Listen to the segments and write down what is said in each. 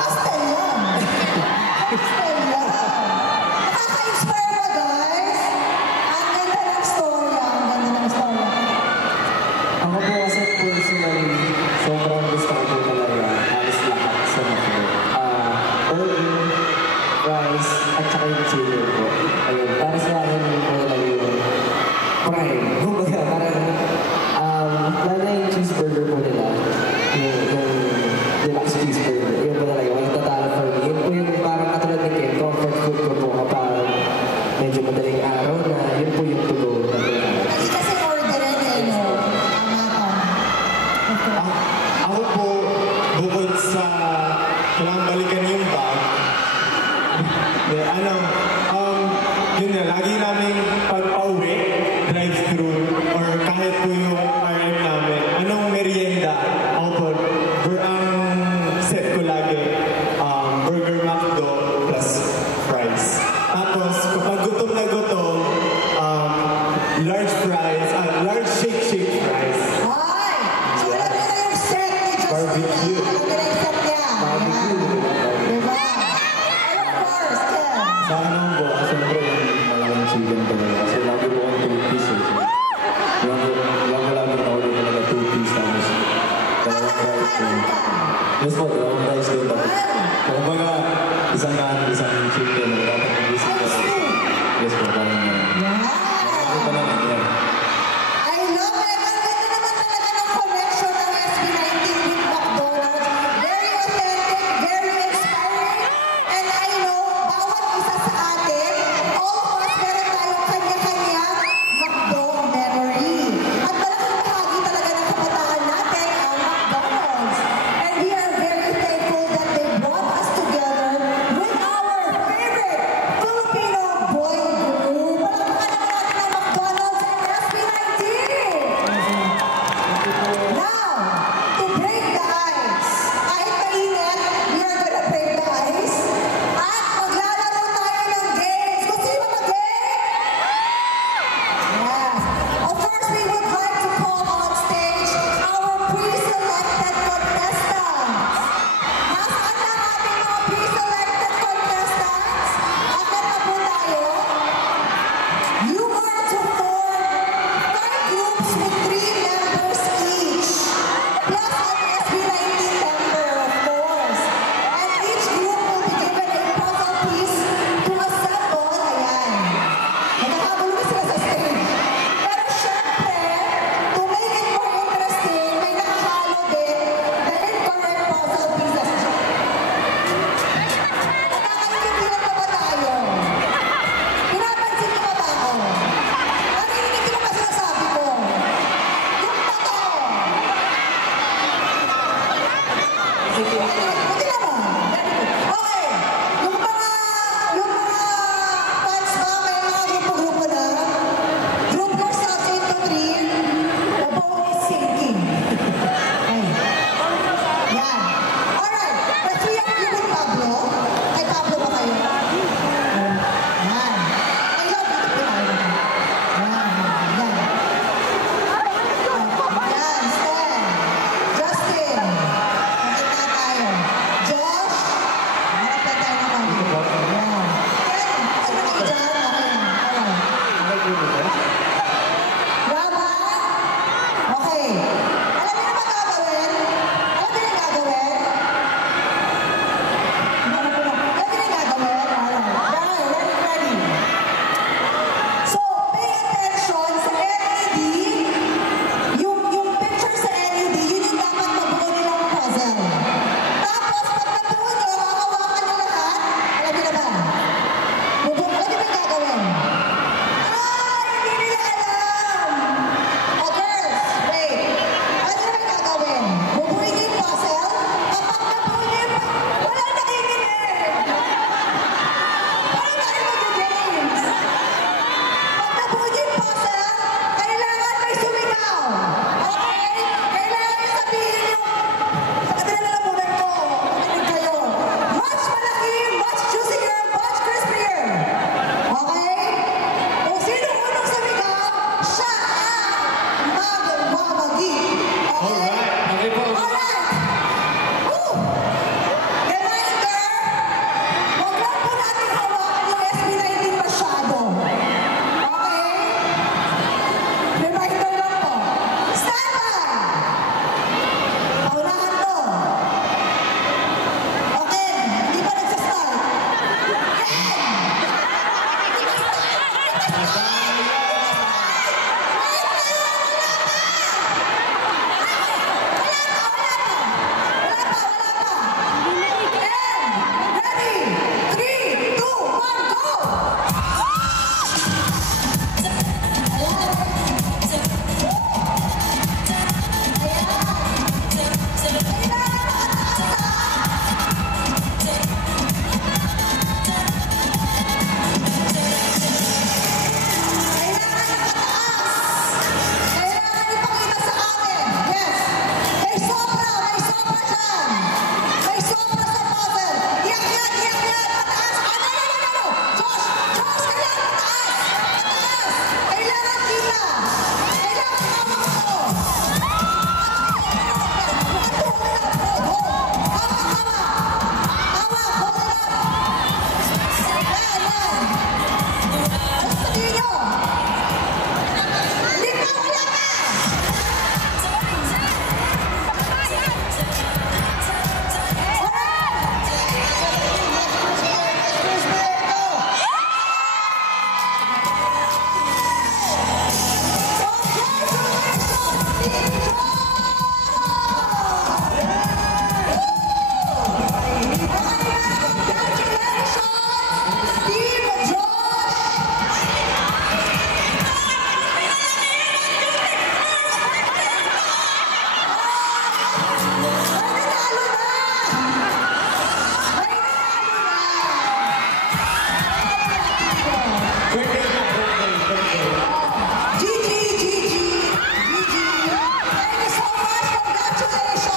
Pastel yan. Pastel yan. Nakaka-inspire mo, guys. Ang ganda ng storya. Ang ganda ng storya. Ako po kasi personally, sobrang gusto ko po talaga halos lahat sa McDo. Burger, fries, at saka yung chicken po. Ayun, para sa akin yung po talaga yung prime. Kumbaga, parang lalo na yung cheeseburger po nila. Yung deluxe cheeseburger. Yun po talaga, walang tatalo for me. Yun po yung parang katulad ni Ken, comfort food ko po kapag medyo madaling araw na yun po yung to-go na pinaka. Hindi kasi orderin eh, no? Tama ka. Ako po, bukod sa kailangan balikan yung bag, yun na, lagi namin pag-pauwi, drive-thru, or kahit po yung RM namin, anong merienda, ako po, ang set ko lagi, Burger McDo plus fries. Tapos, kapag gutom na gutom, large fries, large shake fries. Ay! So, alam mo na yung set ni Justin. Barbecue. Alam mo na yung set niya. Diba? And of course, Ken. Sa akin naman po, siyempre yung malaking chicken talaga. Kasi lagi po akong 2-piece eh. Lagi ako din talaga 2-piece tapos dalawang rice din. Yes po, dalawang rice din tapos. So kumbaga, isang kanin, isang chicken, dapat mag-isip ko. Yes po, parang yan. Ano pa naman yan? I love it. Ang ganda naman talaga ng connection ng SB19 with McDonald's. Very authentic, very inspiring. And I know, bawat isa sa atin, all of us, meron tayong kanya-kanya McDo memory. At malaking bahagi talaga ng kabataan natin ang McDonald's. And we are very thankful that they brought us together with our favorite Filipino boy group. Palakpakan naman natin ang McDonald's and SB19! Now, to break the ice. Kahit mainit, we are gonna break the ice. At maglalaro tayo ng games. Gusto niyo ba mag-game? Yes. Of course, we would like to call on stage our pre-selected contestants. Nasaan na ang ating mga pre-selected contestants? Akit na po tayo. You are to form 5 groups with 3 members each, plus an SB19 member, of course. And each group will be given a puzzle piece to assemble. Ayan. Nagkakagulo na sila sa stage. Pero syempre, to make it more interesting, may nakahalo din na incorrect puzzle pieces. Nakakaintindihan pa ba tayo? Pinapansin niyo ba ako? Narinig niyo ba sinasabi ko? Yung totoo. Buti naman. Very good. Okay. Yung mga fans ba, may mga grupo-grupo na. Group yourselves into 3. The boat is sinking. Ay. Yan. Alright. The 3 of you with Pablo. Kay Pablo ba kayo? Yan. Kayo, dito po tayo. Yan. Yan. Yan, Stan. Justin. Nakita tayo.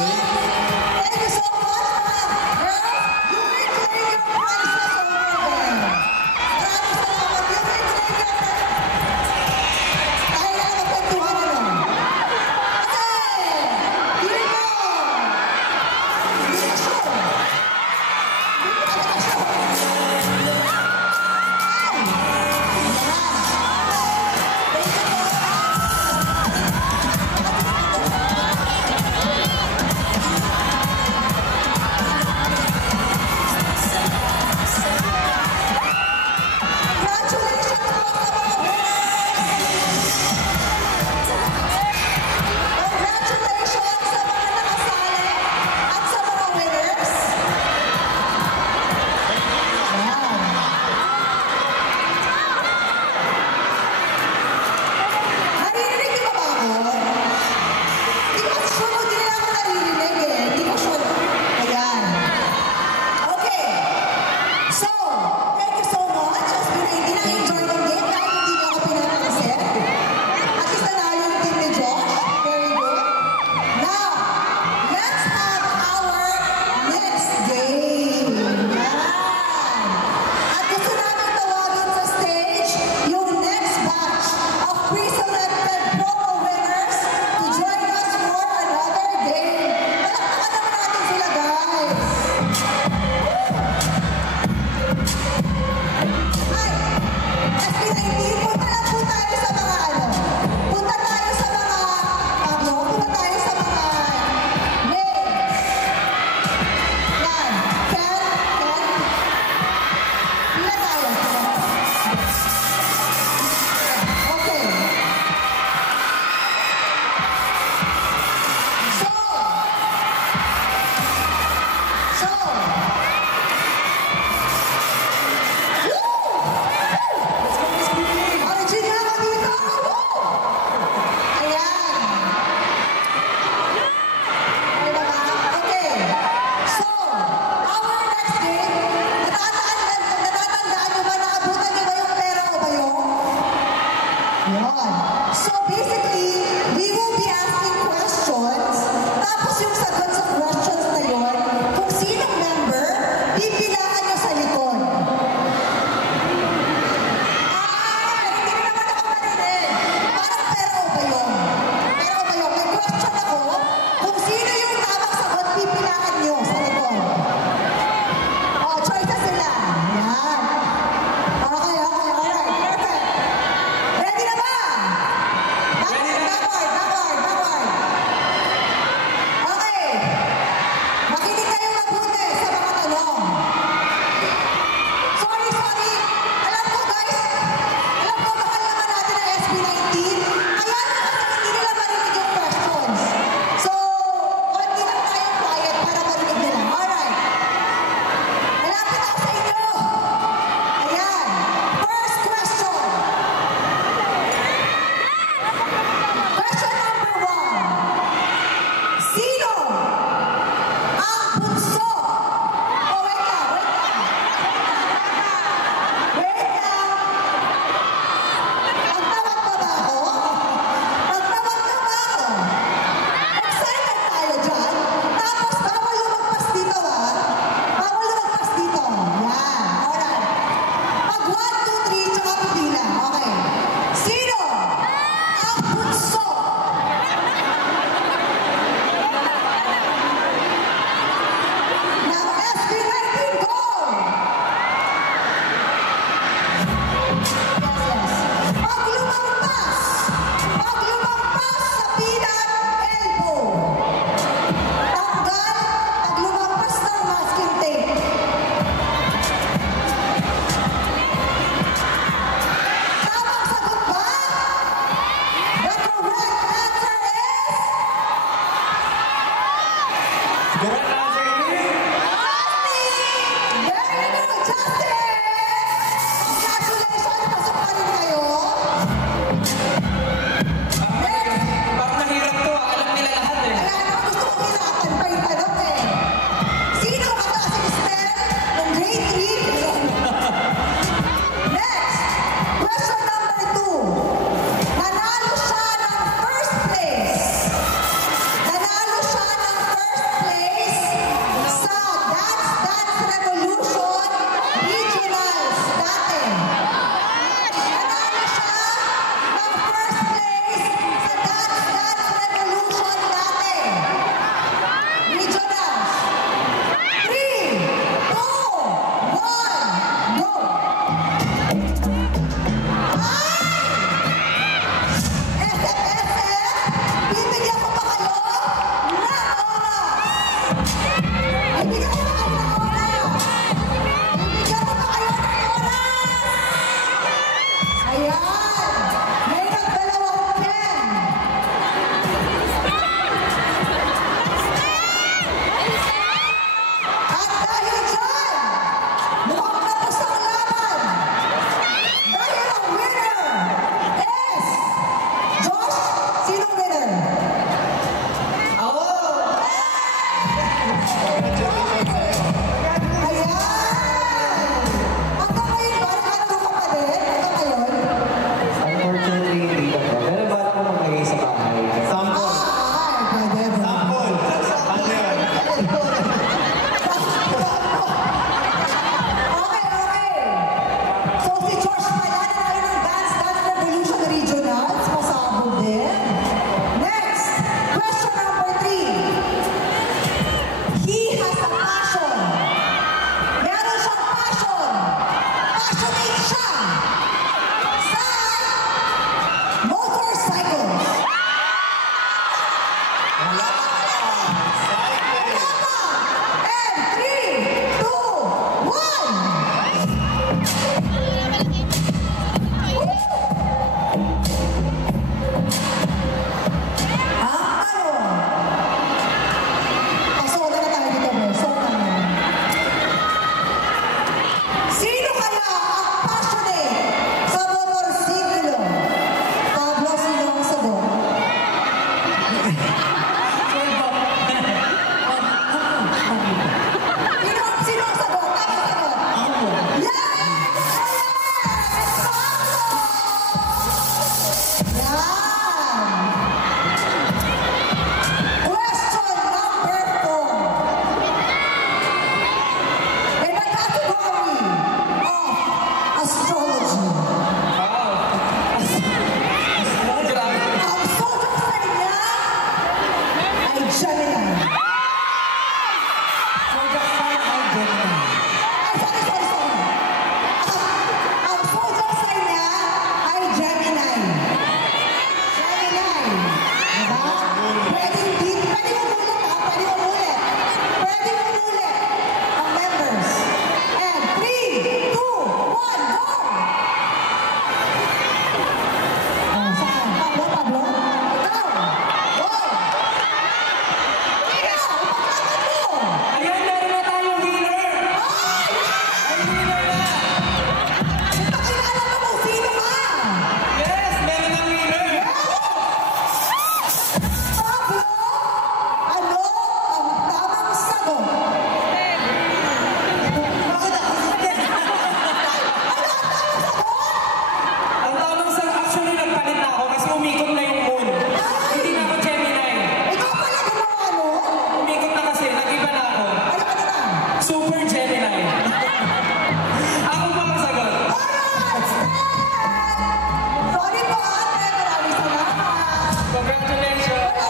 Thank you so much, mga girls. You may claim your prizes over there. Maraming salamat. You may claim your prizes. Dahil lang magkwentuhan na lang. Okay! Dito! Dito show! Dito talaga show! Ay! Thank you po. Super Gemini. Ako po ang sagot. Alright, stand! Sorry po ate, maraming salamat. Congratulations.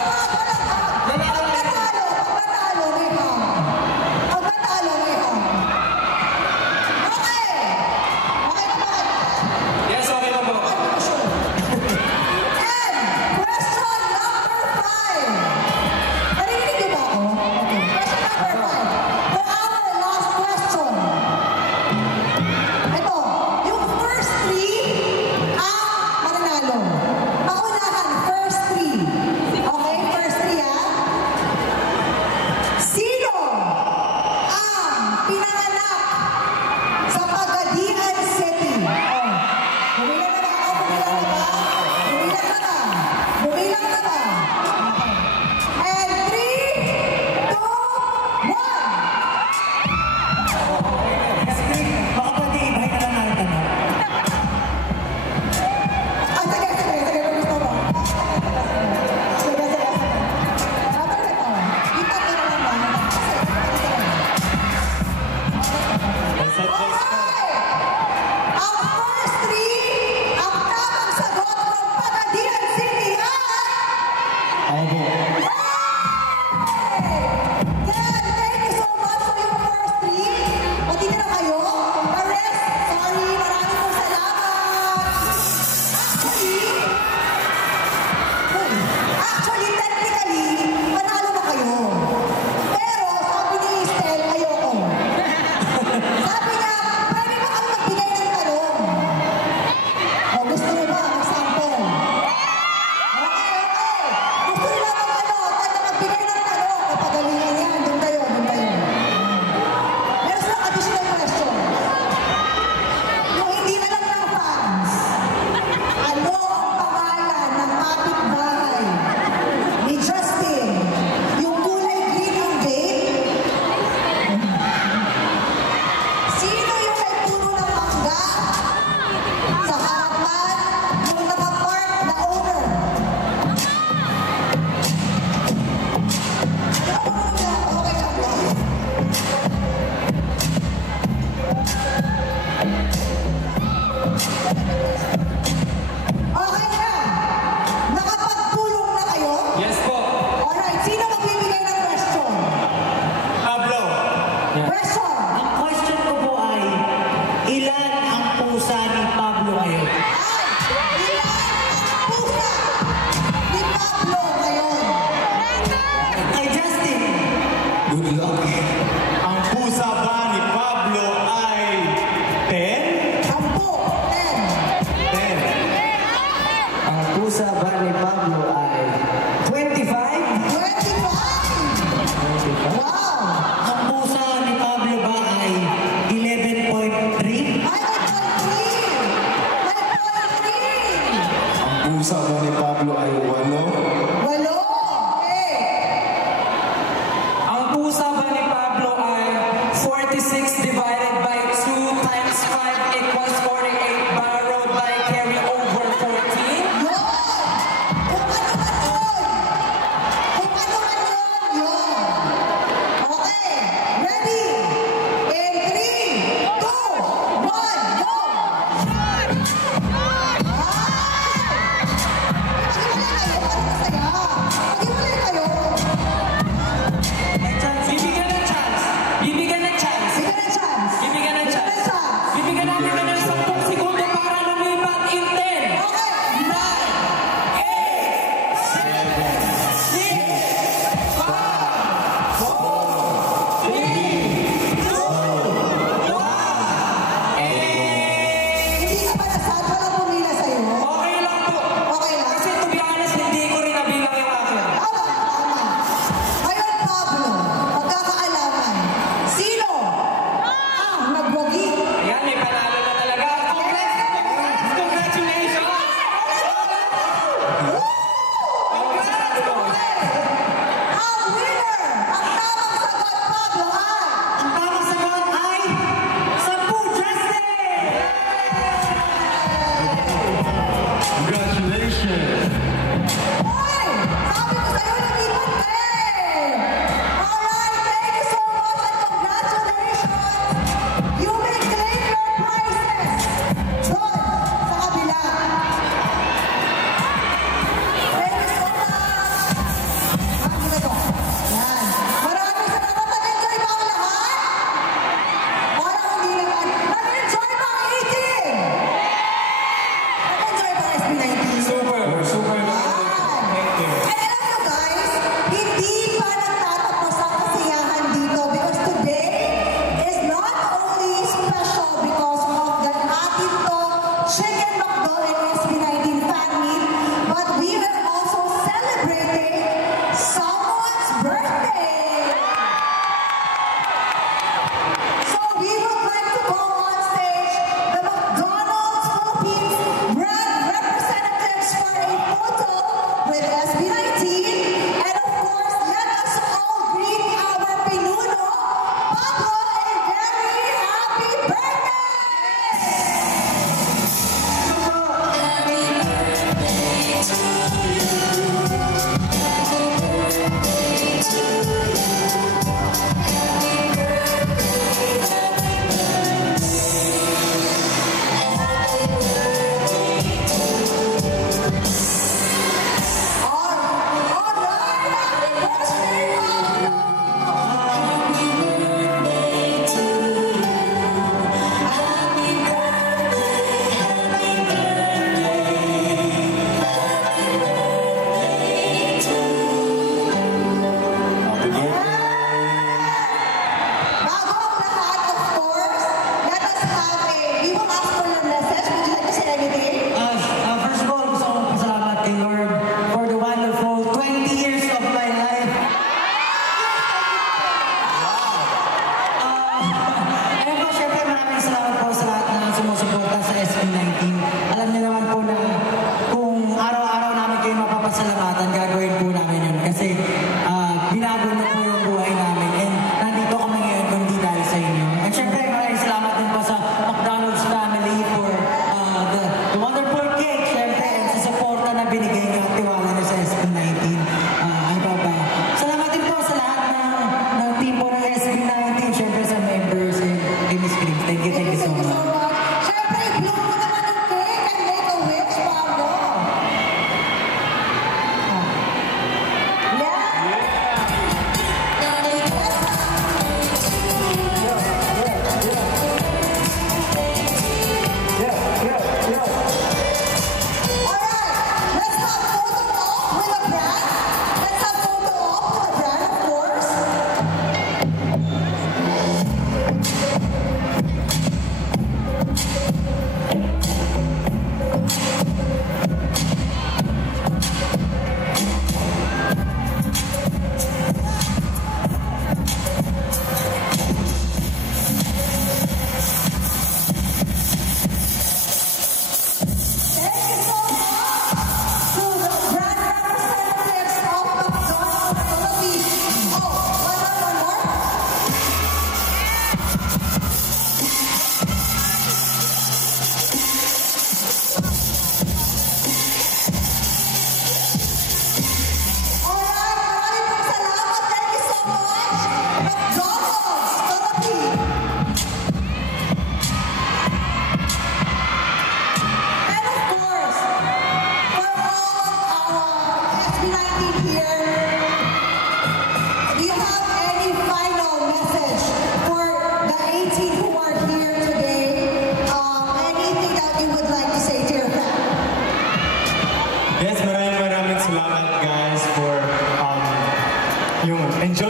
Pagkatalo, may hang. Pagkatalo, may hang. Okay. Okay na ba? Yes, okay na po. And question number 5. Narinig niyo ba ako? Okay. Question number 5. For our last question. Ito, yung first 3 ang mananalo. Paunahan, first 3. Okay, first 3 ha? Sino ang pinanganak sa Pagadian City? Oh, bumilang na ba ako? Bumilang na ba? Bumilang na ba? Okay. And 3, 2, 1. Baka pwede i-invite na lang natin. Ah, sige, kung gusto mo. Sige. Dapat na ito. Kita ko na lang ba? Alright! Ang first 3, ang tamang sagot from Pagadian City ay... Ako po. Yan, thank you so much for your first 3. O, dito na kayo. The rest, sorry, maraming pong salamat. Actually, technically, panalo na kayo. Pero, sabi ni Estel, ayoko. Sabi niya, pwede ba kami magbigay ng tanong? O, gusto niyo ba mag-sample? Okay. Gusto nila magbigay ng tanong. O, pagalingan yan. Doon kayo. Meron silang additional question. Yung hindi alam ng fans, ano ang pangalan ng kapitbahay ni Justin? Yung kulay green ang gate? Sino yung may puno ng mangga sa harapan yung nakapark na owner? Okay lang. Okay na. Nakapagpulong na kayo? Yes po. Alright, sino magbibigay ng question? Pablo. Question! Ang question ko po ay, ilan ang pusa ni Pablo ngayon? Ay, ilan ang pusa ni Pablo ngayon? Kay Justin, Good luck. Ang pusa ba ni Pablo ay 10? 10. 10. Ang pusa ba ni Pablo ay 25? 25! Wow! ang pusa ni Pablo ba ay 11.3? Ay, may point 3! May point 3! Ang pusa mo ni Pablo ay 8. Walo! Okay! Ang pusa ba ni Pablo ay 46 divided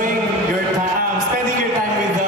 enjoying your time, spending your time with